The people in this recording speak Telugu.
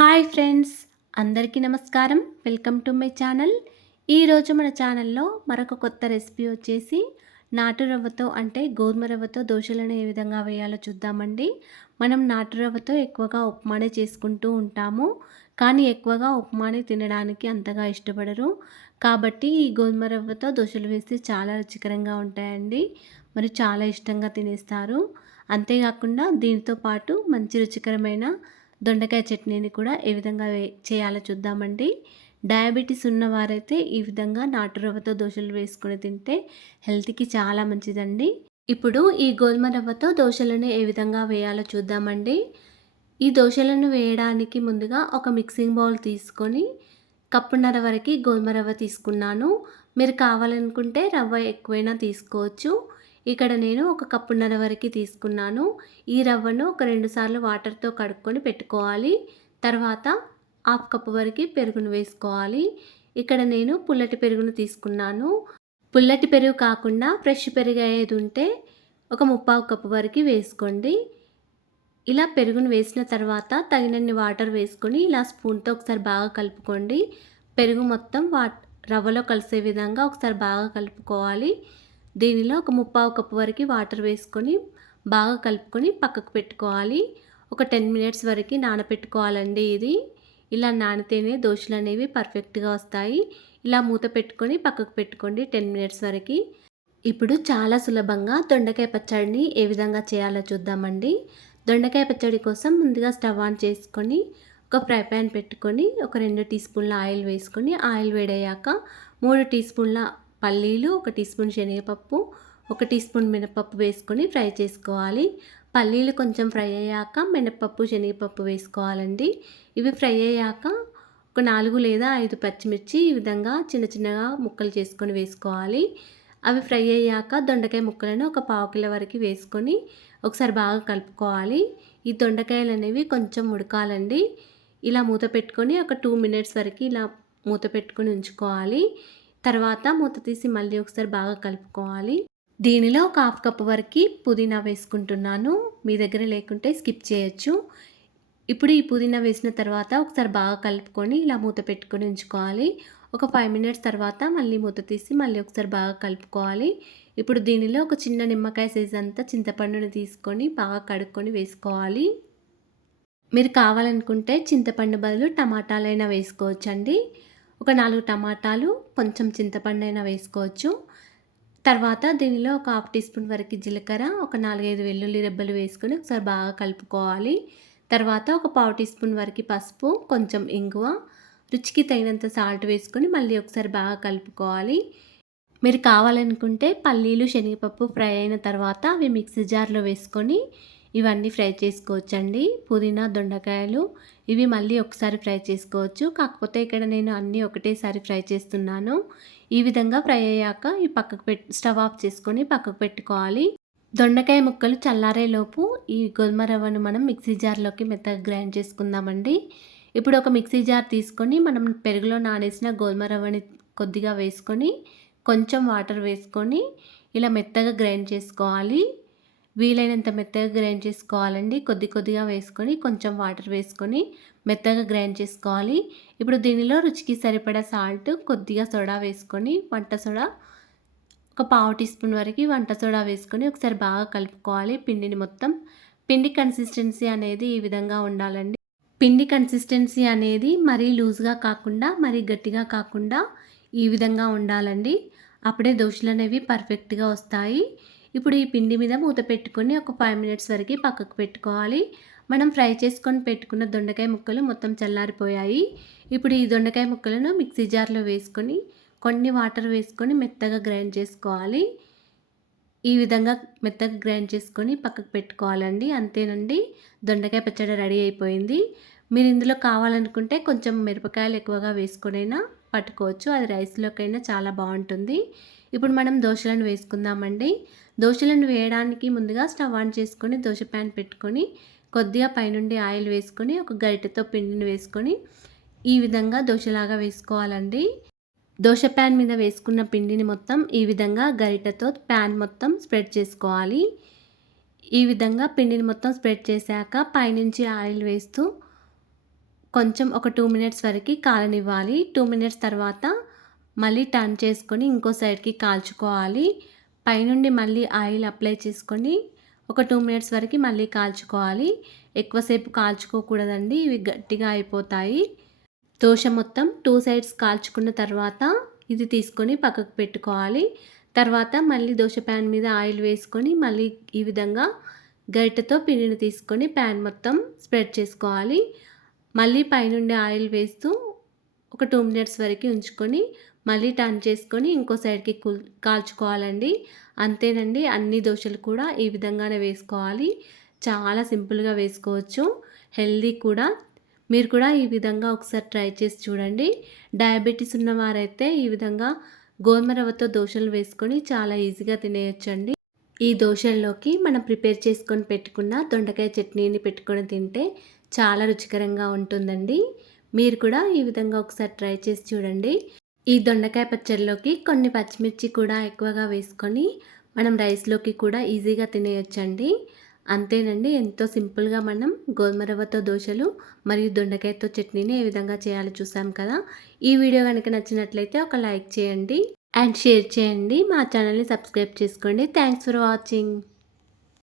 హాయ్ ఫ్రెండ్స్ అందరికీ నమస్కారం. Welcome to my channel. ఈరోజు మన ఛానల్లో మరొక కొత్త రెసిపీ వచ్చేసి నాటు రవ్వతో అంటే గోధుమ రవ్వతో దోశలను ఏ విధంగా వేయాలో చూద్దామండి. మనం నాటు రవ్వతో ఎక్కువగా ఉప్మానే చేసుకుంటూ ఉంటాము. కానీ ఎక్కువగా ఉప్మానే తినడానికి అంతగా ఇష్టపడరు. కాబట్టి ఈ గోధుమ రవ్వతో దోశలు వేస్తే చాలా రుచికరంగా ఉంటాయండి. మరి చాలా ఇష్టంగా తినేస్తారు. అంతేకాకుండా దీంతో పాటు మంచి రుచికరమైన దొండకాయ చట్నీని కూడా ఏ విధంగా చేయాలో చూద్దామండి. డయాబెటీస్ ఉన్నవారైతే ఈ విధంగా నాటు రవ్వతో దోశలు వేసుకొని తింటే హెల్త్కి చాలా మంచిదండి. ఇప్పుడు ఈ గోధుమ రవ్వతో దోశలను ఏ విధంగా వేయాలో చూద్దామండి. ఈ దోశలను వేయడానికి ముందుగా ఒక మిక్సింగ్ బౌల్ తీసుకొని కప్పున్నర వరకు గోధుమ రవ్వ తీసుకున్నాను. మీరు కావాలనుకుంటే రవ్వ ఎక్కువైనా తీసుకోవచ్చు. ఇక్కడ నేను ఒక కప్పున్నర వరకు తీసుకున్నాను. ఈ రవ్వను ఒక రెండు సార్లు వాటర్తో కడుక్కొని పెట్టుకోవాలి. తర్వాత హాఫ్ కప్పు వరకు పెరుగును వేసుకోవాలి. ఇక్కడ నేను పుల్లటి పెరుగును తీసుకున్నాను. పుల్లటి పెరుగు కాకుండా ఫ్రెష్ పెరుగు అయ్యేది ఉంటే ఒక ముప్పావు కప్పు వరకు వేసుకోండి. ఇలా పెరుగును వేసిన తర్వాత తగినన్ని వాటర్ వేసుకొని ఇలా స్పూన్తో ఒకసారి బాగా కలుపుకోండి. పెరుగు మొత్తం వా రవ్వలో కలిసే విధంగా ఒకసారి బాగా కలుపుకోవాలి. దీనిలో ఒక ముప్పావు కప్పు వరకు వాటర్ వేసుకొని బాగా కలుపుకొని పక్కకు పెట్టుకోవాలి. ఒక టెన్ మినిట్స్ వరకు నానపెట్టుకోవాలండి ఇది. ఇలా నానితేనే దోశలు అనేవి పర్ఫెక్ట్గా వస్తాయి. ఇలా మూత పెట్టుకొని పక్కకు పెట్టుకోండి టెన్ మినిట్స్ వరకు. ఇప్పుడు చాలా సులభంగా దొండకాయ పచ్చడిని ఏ విధంగా చేయాలో చూద్దామండి. దొండకాయ పచ్చడి కోసం ముందుగా స్టవ్ ఆన్ చేసుకొని ఒక ఫ్రై ప్యాన్ పెట్టుకొని ఒక రెండు టీ స్పూన్ల ఆయిల్ వేసుకొని ఆయిల్ వేడయ్యాక మూడు టీ స్పూన్ల పల్లీలు ఒక టీ స్పూన్ శనగపప్పు ఒక టీ స్పూన్ మినపప్పు వేసుకొని ఫ్రై చేసుకోవాలి. పల్లీలు కొంచెం ఫ్రై అయ్యాక మినపప్పు శనగపప్పు వేసుకోవాలండి. ఇవి ఫ్రై అయ్యాక ఒక నాలుగు లేదా ఐదు పచ్చిమిర్చి ఈ విధంగా చిన్న చిన్నగా ముక్కలు చేసుకొని వేసుకోవాలి. అవి ఫ్రై అయ్యాక దొండకాయ ముక్కలను ఒక పావు కిలో వరకు వేసుకొని ఒకసారి బాగా కలుపుకోవాలి. ఈ దొండకాయలు అనేవి కొంచెం ఉడకాలండి. ఇలా మూత పెట్టుకొని ఒక టూ మినిట్స్ వరకు ఇలా మూత పెట్టుకొని ఉంచుకోవాలి. తర్వాత మూత తీసి మళ్ళీ ఒకసారి బాగా కలుపుకోవాలి. దీనిలో ఒక హాఫ్ కప్ వరకు పుదీనా వేసుకుంటున్నాను. మీ దగ్గర లేకుంటే స్కిప్ చేయొచ్చు. ఇప్పుడు ఈ పుదీనా వేసిన తర్వాత ఒకసారి బాగా కలుపుకొని ఇలా మూత పెట్టుకొని ఉంచుకోవాలి. ఒక ఫైవ్ మినిట్స్ తర్వాత మళ్ళీ మూత తీసి మళ్ళీ ఒకసారి బాగా కలుపుకోవాలి. ఇప్పుడు దీనిలో ఒక చిన్న నిమ్మకాయ సైజ్ అంతా చింతపండుని తీసుకొని బాగా కడుక్కొని వేసుకోవాలి. మీరు కావాలనుకుంటే చింతపండు బదులు టమాటాలైనా వేసుకోవచ్చండి. ఒక నాలుగు టమాటాలు కొంచెం చింతపండు అయినా వేసుకోవచ్చు. తర్వాత దీనిలో ఒక హాఫ్ టీ స్పూన్ వరకు జీలకర్ర ఒక నాలుగైదు వెల్లుల్లి రెబ్బలు వేసుకొని ఒకసారి బాగా కలుపుకోవాలి. తర్వాత ఒక పావు టీ స్పూన్ వరకు పసుపు కొంచెం ఇంగువ రుచికి తగినంత సాల్ట్ వేసుకొని మళ్ళీ ఒకసారి బాగా కలుపుకోవాలి. మీరు కావాలనుకుంటే పల్లీలు శనగపప్పు ఫ్రై అయిన తర్వాత అవి మిక్సీ జార్లో వేసుకొని ఇవన్నీ ఫ్రై చేసుకోవచ్చండి. పుదీనా దొండకాయలు ఇవి మళ్ళీ ఒకసారి ఫ్రై చేసుకోవచ్చు. కాకపోతే ఇక్కడ నేను అన్నీ ఒకటేసారి ఫ్రై చేస్తున్నాను. ఈ విధంగా ఫ్రై అయ్యాక ఈ పక్కకు పెట్టి స్టవ్ ఆఫ్ చేసుకొని పక్కకు పెట్టుకోవాలి. దొండకాయ ముక్కలు చల్లారేలోపు ఈ గోధుమ రవ్వను మనం మిక్సీ జార్లోకి మెత్తగా గ్రైండ్ చేసుకుందామండి. ఇప్పుడు ఒక మిక్సీ జార్ తీసుకొని మనం పెరుగులో నానేసిన గోధుమ రవ్వని కొద్దిగా వేసుకొని కొంచెం వాటర్ వేసుకొని ఇలా మెత్తగా గ్రైండ్ చేసుకోవాలి. వీలైనంత మెత్తగా గ్రైండ్ చేసుకోవాలండి. కొద్ది కొద్దిగా వేసుకొని కొంచెం వాటర్ వేసుకొని మెత్తగా గ్రైండ్ చేసుకోవాలి. ఇప్పుడు దీనిలో రుచికి సరిపడా సాల్ట్ కొద్దిగా సోడా వేసుకొని వంట సోడా ఒక పావు టీ స్పూన్ వరకు వంట సోడా వేసుకొని ఒకసారి బాగా కలుపుకోవాలి. పిండిని మొత్తం పిండి కన్సిస్టెన్సీ అనేది ఈ విధంగా ఉండాలండి. పిండి కన్సిస్టెన్సీ అనేది మరీ లూజ్గా కాకుండా మరీ గట్టిగా కాకుండా ఈ విధంగా ఉండాలండి. అప్పుడే దోశలు అనేవి పర్ఫెక్ట్గా వస్తాయి. ఇప్పుడు ఈ పిండి మీద మూత పెట్టుకొని ఒక ఫైవ్ మినిట్స్ వరకు పక్కకు పెట్టుకోవాలి. మనం ఫ్రై చేసుకొని పెట్టుకున్న దొండకాయ ముక్కలు మొత్తం చల్లారిపోయాయి. ఇప్పుడు ఈ దొండకాయ ముక్కలను మిక్సీ జార్లో వేసుకొని కొన్ని వాటర్ వేసుకొని మెత్తగా గ్రైండ్ చేసుకోవాలి. ఈ విధంగా మెత్తగా గ్రైండ్ చేసుకొని పక్కకు పెట్టుకోవాలండి. అంతేనండి. దొండకాయ పచ్చడి రెడీ అయిపోయింది. మీరు ఇందులో కావాలనుకుంటే కొంచెం మిరపకాయలు ఎక్కువగా వేసుకునైనా పట్టుకోవచ్చు. అది రైస్లోకైనా చాలా బాగుంటుంది. ఇప్పుడు మనం దోశలను వేసుకుందామండి. దోశలను వేయడానికి ముందుగా స్టవ్ ఆన్ చేసుకొని దోశ ప్యాన్ పెట్టుకొని కొద్దిగా పైనుండి ఆయిల్ వేసుకొని ఒక గరిటెతో పిండిని వేసుకొని ఈ విధంగా దోశలాగా వేసుకోవాలండి. దోశ ప్యాన్ మీద వేసుకున్న పిండిని మొత్తం ఈ విధంగా గరిటెతో ప్యాన్ మొత్తం స్ప్రెడ్ చేసుకోవాలి. ఈ విధంగా పిండిని మొత్తం స్ప్రెడ్ చేశాక పైనుంచి ఆయిల్ వేస్తూ కొంచెం ఒక టూ మినిట్స్ వరకు కాలనివ్వాలి. టూ మినిట్స్ తర్వాత మళ్ళీ టర్న్ చేసుకొని ఇంకో సైడ్కి కాల్చుకోవాలి. పైనుండి మళ్ళీ ఆయిల్ అప్లై చేసుకొని ఒక టూ మినిట్స్ వరకు మళ్ళీ కాల్చుకోవాలి. ఎక్కువసేపు కాల్చుకోకూడదండి. ఇవి గట్టిగా అయిపోతాయి. దోశ మొత్తం టూ సైడ్స్ కాల్చుకున్న తర్వాత ఇది తీసుకొని పక్కకు పెట్టుకోవాలి. తర్వాత మళ్ళీ దోశ ప్యాన్ మీద ఆయిల్ వేసుకొని మళ్ళీ ఈ విధంగా గరిటెతో పిండిని తీసుకొని ప్యాన్ మొత్తం స్ప్రెడ్ చేసుకోవాలి. మళ్ళీ పైనుండి ఆయిల్ వేస్తూ ఒక టూ మినిట్స్ వరకు ఉంచుకొని మళ్ళీ టర్న్ చేసుకొని ఇంకో సైడ్కి కాల్చుకోవాలండి. అంతేనండి అన్ని దోశలు కూడా ఈ విధంగానే వేసుకోవాలి. చాలా సింపుల్గా వేసుకోవచ్చు. హెల్దీ కూడా. మీరు కూడా ఈ విధంగా ఒకసారి ట్రై చేసి చూడండి. డయాబెటీస్ ఉన్నవారైతే ఈ విధంగా గోధుమ రవ్వతో దోశలు వేసుకొని చాలా ఈజీగా తినేయొచ్చండి. ఈ దోశల్లోకి మనం ప్రిపేర్ చేసుకొని పెట్టుకున్న దొండకాయ చట్నీని పెట్టుకొని తింటే చాలా రుచికరంగా ఉంటుందండి. మీరు కూడా ఈ విధంగా ఒకసారి ట్రై చేసి చూడండి. ఈ దొండకాయ పచ్చడిలోకి కొన్ని పచ్చిమిర్చి కూడా ఎక్కువగా వేసుకొని మనం రైస్లోకి కూడా ఈజీగా తినేయొచ్చండి. అంతేనండి ఎంతో సింపుల్గా మనం గోధుమ రవ్వతో దోశలు మరియు దొండకాయతో చట్నీని ఏ విధంగా చేయాలో చూసాం కదా. ఈ వీడియో కనుక నచ్చినట్లయితే ఒక లైక్ చేయండి అండ్ షేర్ చేయండి. మా ఛానల్ని సబ్స్క్రైబ్ చేసుకోండి. Thanks for watching.